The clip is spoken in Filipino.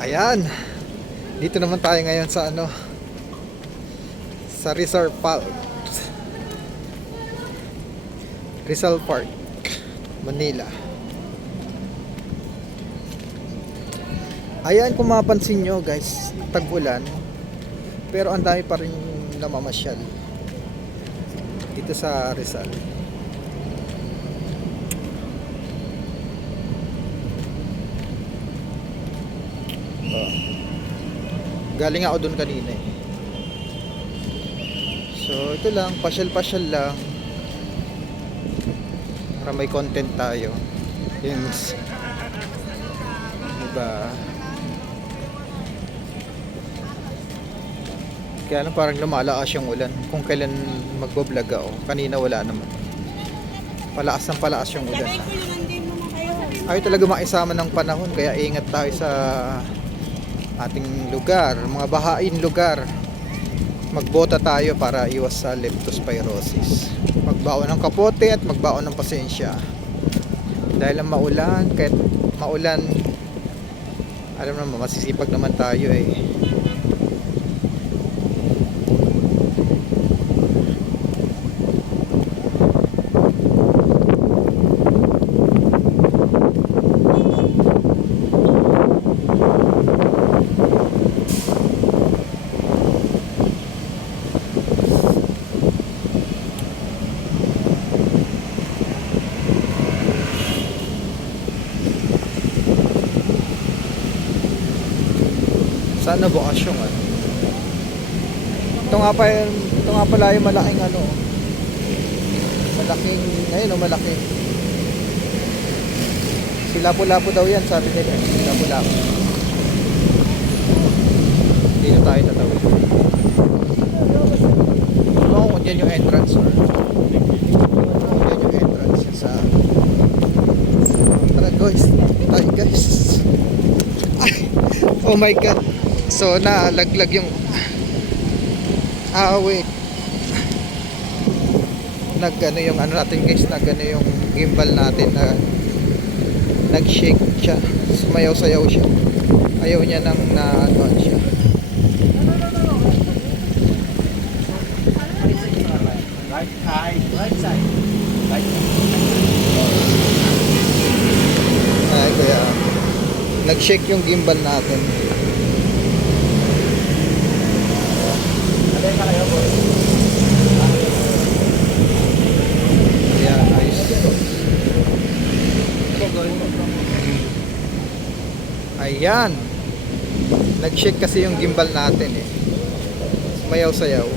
Ayan. Dito naman tayo ngayon sa sa Rizal Park, Manila. Ayan, kung mapapansin nyo guys, tag-ulan, pero ang dami pa rin namamasyal dito sa Rizal. Galing ako dun kanina eh. So ito lang, pasyal-pasyal lang para may content tayo. Yun, diba? Kaya lang parang lumalakas yung ulan. Kung kailan magbo-vlog ako, kanina wala naman. Palakas ng palakas yung ulan. Ayaw talaga makisama ng panahon, kaya ingat tayo sa ating lugar, mga bahain lugar. Magbota tayo para iwas sa leptospirosis. Magbaon ng kapote at magbaon ng pasensya. Dahil ang maulan, kahit maulan, alam naman, masisipag naman tayo eh. Sana bukas yung ito nga pala yung malaking malaking, ayun malaki. Lapu-lapu daw yan, sabi nila. Lapu-lapu. Dito tayo tatawid. Kung yan yung entrance or yan yung entrance sa tara guys, tayo guys. Ay, oh my god. So nalaglag yung wait. Yung natin guys, yung gimbal natin na nag-shake siya. Sumayaw-sayaw siya. Ayaw niya nang na-ano siya. Right side. Ay, kaya nag-shake yung gimbal natin. Yeah, nice. Ayan. Nag-shake kasi yung gimbal natin eh. Sumayaw-sayaw.